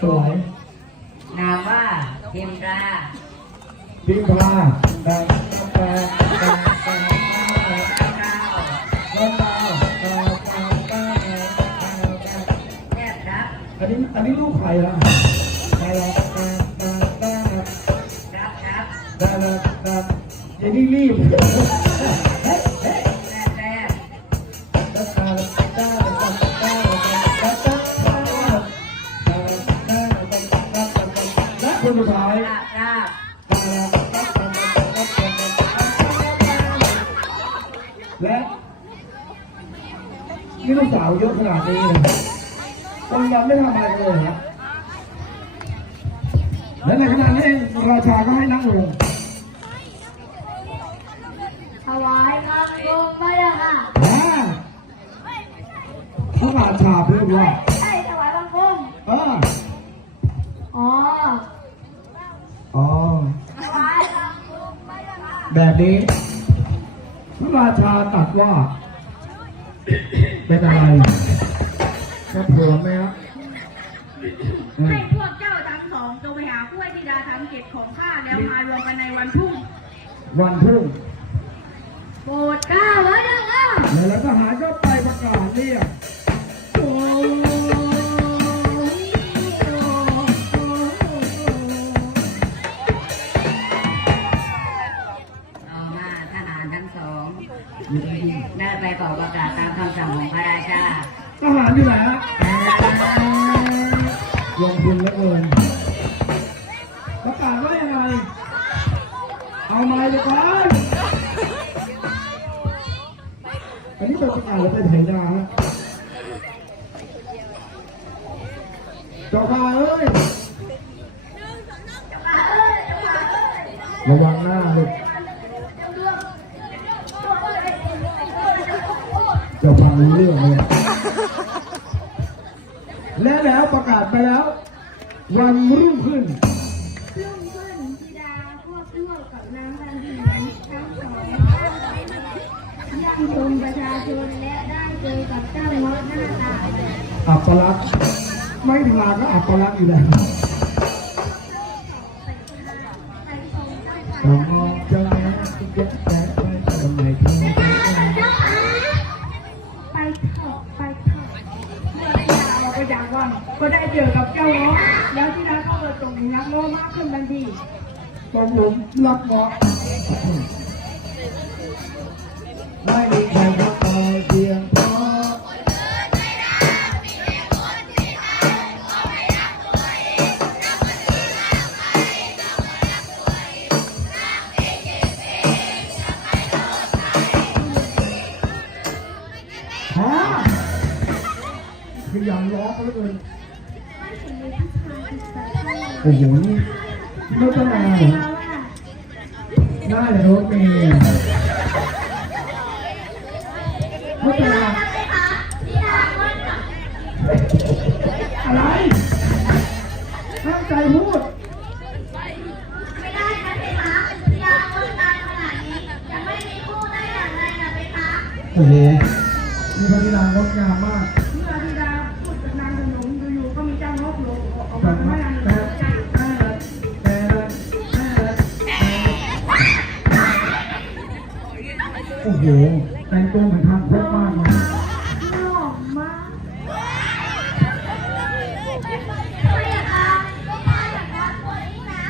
สวย นามว่าพิมราพิมราแบงแบงแบงแบงอันนี้อันนี้ลูกใครล่ะใครล่ะครับครับได้แล้วครับเจนี่รีบ และนี่ลูกสาวเยอะขนาดนี้เลยวันวันไม่ทำอะไรเลยนะและในขณะนี้ราชาก็ให้นั่งลงถวายบังคมพระเจ้าค่ะนะพระราชาพูดว่าใช่ถวายบังคมเอออ๋อ อ๋อถวายบังคมพระเจ้าค่ะแบบนี้พ ระราชาตรัดว่าเป็นอะไรจะเผื่อไหมฮะอืมให้พวกเจ้าทั้งสองจงไปหากล้วยที่ดาทำเก็บของข้าแล้วมารวมกันในวันพรุ่งวันพรุ่ง ได้ไปเป่าประกาศตามคำสั่งของพระราชาทหารอยู่ไหนฮะลงทุนแล้วเกินประกาศว่ายังไงเอาไม้เลยก่อนอันนี้เป็นประกาศแล้วเป็นไถนาฮะเจ้าค่ะเอ้ยระวังหน้าลูก จะฟังรู้เรื่องเลยและแล้วประกาศไปแล้ว วันรุ่งขึ้น รุ่งขึ้นธิดาพวกลูกกับนางทันทีนั้นทั้งสองยังชมประชาชนและได้เจอกับเจ้าเงาะหน้าตา อัปลักษณ์ไม่ทาก็อัปลักษณ์อยู่แล้ว กโง่มากขึ้นทันทีต้องหลุมรักเหมาะไม่มีใครรักเราเพียงเพราะขยันร้องก็แล้วเกิน โอ้โหนี่ไม่ต้องมาเหรอได้เลยรถเมย์ไม่ต้องมาอะไรตั้งใจพูดโอ้โหมีพลังรถงามมาก แต่โอ้โหแต่งตัวเหมือนทางพกมากเลยหล่อมากไม่อยากทำไม่ได้อยากทำคนนี้นะ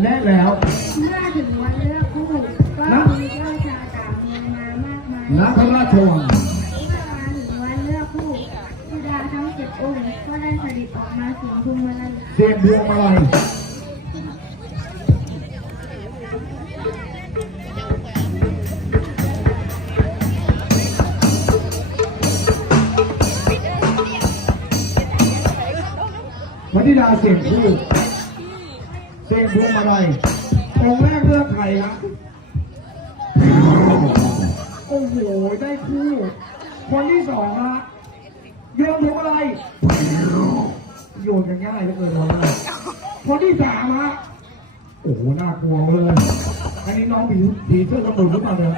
และแล้วเมื่อถึงวันเลือกคู่ก็มีเจ้าชายต่างเมืองมามากมาย ณพระราชวัง เมื่อมาถึงวันเลือกคู่ธิดาทั้งเจ็ดองค์ก็ได้เสด็จ ออกมาถึงภูมิลัยเสียงพวงมาลัยวันธิดาเสียงคู่เสียงพวงมาลัยองค์แรกเลือกใครนะโอ้โห ได้คู่ คนที่สองนะโยนพวงมาลัย โยนกันง่ายเหลือเกินเราเนี่ยคนที่สามฮะโอ้โหน่ากลัวเลยอันนี้น้องผีผีเสื้อกรวจหรือเปล่าเนี่ย